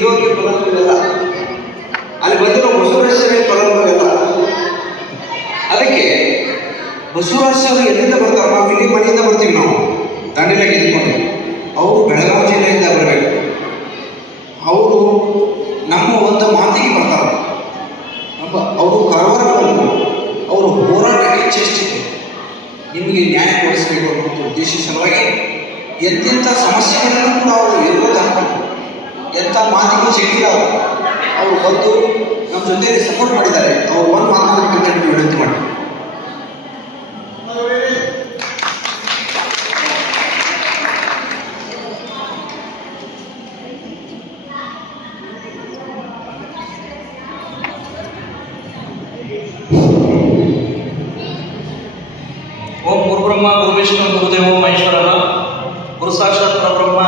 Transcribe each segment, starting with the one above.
ಇರೋರಿಗೆ ಫಲಾನುಭವಿಗಳಲ್ಲ, ಅಲ್ಲಿ ಬಂದಿರೋ ಬಸವರಾಜರೇ ಫಲಾನುಭವಿಗಳಲ್ಲ. ಅದಕ್ಕೆ ಬಸವರಾಜರು ಎಲ್ಲಿಂದ ಬರ್ತಾರೆ? ನಾವು ಇಲ್ಲಿ ಮನೆಯಿಂದ ಬರ್ತೀವಿ, ನಾವು ದಾಂಡೇಲಿಯಾಗಿ ಇದ್ಕೊಂಡು. ಅವರು ಬೆಳಗಾವಿ ಜಿಲ್ಲೆಯಿಂದ ಬರಬೇಕು. ಅವರು ನಮ್ಮ ಒಂದು ಮಾತಿಗೆ ಬರ್ತಾರೆ. ಅವರು ಕಾರವಾರ ಬಂದು ಅವರು ಹೋರಾಟಕ್ಕೆ ಚೇಷ್ಟಿದೆ, ನಿಮಗೆ ನ್ಯಾಯ ಕೊಡಿಸಬೇಕು ಅನ್ನೋ ಉದ್ದೇಶ ಸಲುವಾಗಿ ಎಂತೆಂಥ ಸಮಸ್ಯೆಗಳನ್ನು ಕೂಡ ಅವರು ಇರುವುದನ್ನು ಎಂಥ ಮಾತಿಗೂ ಸಿಕ್ಕಿಲ್ಲ. ಅವರು ಬಂದು ನಮ್ಮ ಜೊತೆಯಲ್ಲಿ ಸಪೋರ್ಟ್ ಮಾಡಿದ್ದಾರೆ. ಅವರು ಒಂದು ಮಾತನಾಡಬೇಕಂತ ವಿನಂತಿ ಮಾಡಿ. ಓಂ ಗುರುಬ್ರಹ್ಮ ಗುರುವಿಷ್ಣು ಗುರುದೇವೋ ಮಹೇಶ್ವರ ಗುರು ಸಾಕ್ಷಾತ್ ಪರಬ್ರಹ್ಮ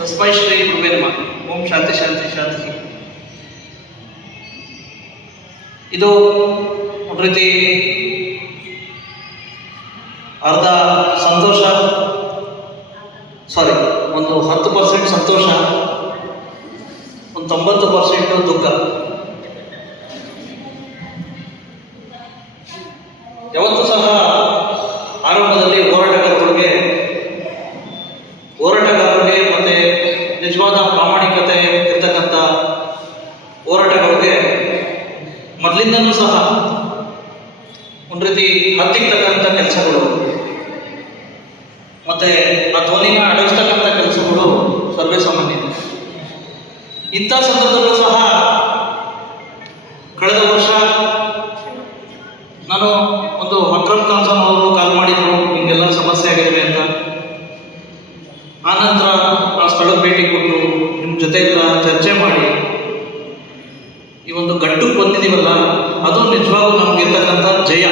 ತಸ್ಮೈ ಶ್ರೀ ಗುರುವೇ ನಮಃ. ಓಂ ಶಾಂತಿ ಶಾಂತಿ ಶಾಂತಿ. ಇದು ಒಂದು ರೀತಿ ಅರ್ಧ ಸಂತೋಷ, ಒಂದು 10% ಸಂತೋಷ, ಒಂದು 90% ದುಃಖ. ಯಾವತ್ತೂ ಸಹ ಆರಂಭದಲ್ಲಿ ಹೋರಾಟಗಾರರಿಗೆ ಮತ್ತೆ ನಿಜವಾದ ಪ್ರಾಮಾಣಿಕತೆ ಇರ್ತಕ್ಕಂಥ ಹೋರಾಟಗಾರರಿಗೆ ಮೊದಲಿಂದನೂ ಸಹ ಒಂದು ರೀತಿ ಹತ್ತಿರ್ತಕ್ಕಂಥ ಕೆಲಸಗಳು ಮತ್ತೆ ಆ ಧ್ವನಿನ ಅಡಗಿಸ್ತಕ್ಕಂಥ ಕೆಲಸಗಳು ಸರ್ವೇ ಸಾಮಾನ್ಯ. ಇಂಥ ಸಂದರ್ಭದಲ್ಲೂ ಸಹ ಕಳೆದ ವರ್ಷ ನಾನು ಒಂದು ಅಕ್ರಮ್ ಖಾನ್ ಅವರು ಕಾಲ್ ಮಾಡಿದ್ರು, ಹಿಂಗೆಲ್ಲ ಸಮಸ್ಯೆ ಆಗಿದೆ ಅಂತ. ಆನಂತರ ಆ ಸ್ಥಳಕ್ಕೆ ಭೇಟಿ ಕೊಟ್ಟು ನಿಮ್ಮ ಜೊತೆ ಎಲ್ಲ ಚರ್ಚೆ ಮಾಡಿ ಈ ಒಂದು ಗಟ್ಟಕ್ಕೆ ಬಂದಿದ್ದೀವಲ್ಲ, ಅದು ನಿಜವಾಗೂ ನಮ್ಗೆ ಇರ್ತಕ್ಕಂಥ ಜಯ.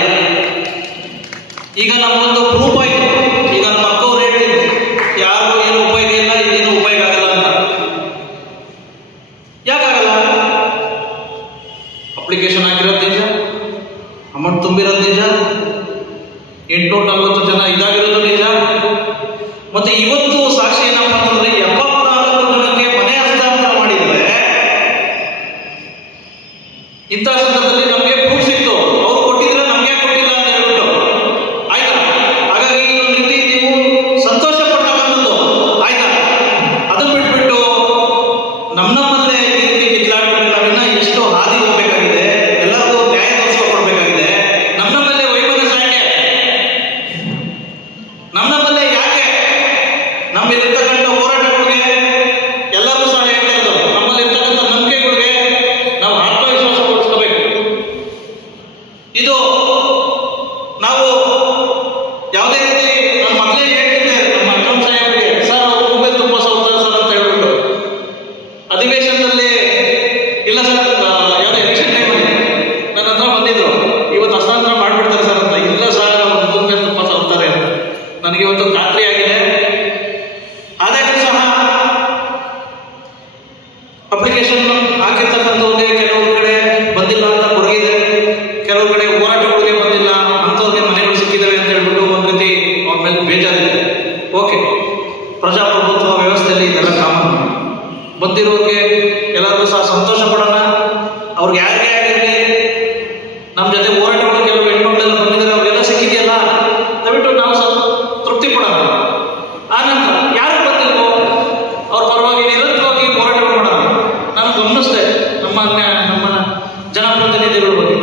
ಈಗ ನಮಗೊಂದು ಪ್ರೂಫ್ ಆಯಿತು. ಈಗ ನಮ್ಮ ಅಕ್ಕವ್ರು ಹೇಳ್ತೀನಿ, ಯಾರು ಏನು ಉಪಯೋಗ ಇಲ್ಲ, ಏನು ಉಪಯೋಗ ಆಗಲ್ಲ ಅಂತ. ಯಾಕಾಗಲ್ಲ? ಅಪ್ಲಿಕೇಶನ್ ಆಗಿರೋದು ನಿಜ, ಅಮೌಂಟ್ ತುಂಬಿರೋದು ನಿಜ, 840 ಜನ ಇದಾಗಿರೋದು ನಿಜ. ಮತ್ತೆ ಇವತ್ತು ಸಾಕ್ಷಿ ಏನಪ್ಪ ಅಂತಂದ್ರೆ 74 ಜನಕ್ಕೆ ಮನೆ ಹಸ್ತಾಂತರ ಮಾಡಿದರೆ ಇಂಥ ಸಂದರ್ಭದಲ್ಲಿ ನಮಗೆ ಪ್ರೂಫ್ ಸಿಕ್ತು. ಅವ್ರು ಕೊಟ್ಟಿದ್ರೆ ನಮ್ಗೆ ಕೊಟ್ಟಿಲ್ಲ ಅಂತ ಹೇಳ್ಬಿಟ್ಟು ಆಯ್ತಾ. ಹಾಗಾಗಿ ಇನ್ನೊಂದು ರೀತಿ ನೀವು ಸಂತೋಷ ಪಡ್ತಕ್ಕಂಥದ್ದು ಆಯ್ತಾ. ಅದನ್ನ ಬಿಟ್ಬಿಟ್ಟು ನಮ್ಮಲ್ಲೇ ಈ ರೀತಿ ಕಿತ್ಲಾಡ್ಬಿಟ್ರೆ ನಾವಿನ್ನ ಎಷ್ಟು ಹಾದಿ ಹೋಗ್ಬೇಕಾಗಿದೆ, ಎಲ್ಲರಿಗೂ ನ್ಯಾಯ ತೋರಿಸ್ಕೊಡ್ಬೇಕಾಗಿದೆ. ನಮ್ಮಲ್ಲೇ ವೈಮನಸ್ ಯಾಕೆ? ನಮ್ಮಲ್ಲೇ ಯಾಕೆ? ನಮ್ಮಲ್ಲಿರ್ತಕ್ಕಂಥ ಹೋರಾಟಗಳಿಗೆ ಎಲ್ಲರೂ ಸಹ ಹೇಳ್ತಾ ಇರೋದು, ನಮ್ಮಲ್ಲಿರ್ತಕ್ಕಂಥ ನಂಬಿಕೆಗಳಿಗೆ ನಾವು ಆತ್ಮವಿಶ್ವಾಸ ಪಡಿಸ್ಕೋಬೇಕು. ಇದು ನಾವು ಯಾವುದೇ ರೀತಿ ನಮ್ಮ ಮೊದಲೇ ಹೇಳ್ತಿದ್ದೆ ನಮ್ಮ ಅಕ್ರಮ್ ಸಾಹೇಬರಿಗೆ, ಸರ್ ಅವ್ರು ಮೊಬೈಲ್ ತುಂಬ ಹೋಗ್ತಾರೆ ಸರ್ ಅಂತ ಹೇಳ್ಬಿಟ್ಟು ಅಧಿವೇಶನದಲ್ಲಿ ಇಲ್ಲ ಸರ್, ಯಾವುದೇ ಎಲೆಕ್ಷನ್ ಟೈಮಲ್ಲಿ ನನ್ನ ಹತ್ರ ಬಂದಿದ್ರು, ಇವತ್ತು ಹಸ್ತಾಂತರ ಮಾಡಿಬಿಡ್ತಾರೆ ಸರ್ ಅಂತ. ಇಲ್ಲ ಸರ್ ಅವ್ರು ಮೊಬೈಲ್ ತುಂಬ ಹೋಗ್ತಾರೆ ಅಂತ ನನಗೆ ಇವತ್ತು ಖಾತ್ರಿ ಆಗಿದೆ. ಆದಾಗ್ಯೂ ಸಹ ಅಪ್ಲಿಕೇಶನ್ ಹಾಕಿರ್ತಕ್ಕಂಥವ್ರಿಗೆ ಕೆಲವು ಕಡೆ ಬಂದಿಲ್ಲ ಅಂತ ಕೊರಗಿದೆ, ಕೆಲವು ಕಡೆ ಹೋರಾಟಗಳಿಗೆ ಬಂದಿಲ್ಲ, ಅಂಥವ್ರಿಗೆ ಮನೆಗಳು ಸಿಕ್ಕಿದ್ದಾವೆ ಅಂತ ಹೇಳ್ಬಿಟ್ಟು ಒಂದು ರೀತಿ ಅವ್ರ ಮೇಲೆ ಬೇಜಾರಿದೆ. ಓಕೆ, ಪ್ರಜಾಪ್ರಭುತ್ವ ವ್ಯವಸ್ಥೆಯಲ್ಲಿ ಇದೆಲ್ಲ ಕಾಮನ್. ಬಂದಿರೋರಿಗೆ ಎಲ್ಲರಿಗೂ ಸಹ ಸಂತೋಷ ಪಡೋಣ. ಅವ್ರಿಗೆ ಯಾರಿಗೆ ಆಗಿರಲಿ, ನಮ್ಮ ಜೊತೆ ಹೋರಾಟಗಳು ಕೆಲವು ಹೆಣ್ಮಕ್ಳೆಲ್ಲ ಬಂದಿದ್ದಾರೆ, ಅವ್ರಿಗೆಲ್ಲ ಸಿಕ್ಕಿದೆಯಲ್ಲ, ದಯವಿಟ್ಟು ನಾವು ಸ್ವಲ್ಪ ತೃಪ್ತಿ ಪಡೋಣ. ಆನಂತರ ಯಾರು ಬಂದಿಲ್ವೋ ಅವ್ರ ಪರವಾಗಿ ನಿರಂತರವಾಗಿ ಹೋರಾಟಗಳು ಮಾಡೋಣ. ನಾನು ಗಮನಿಸಿದೆ ನಮ್ಮ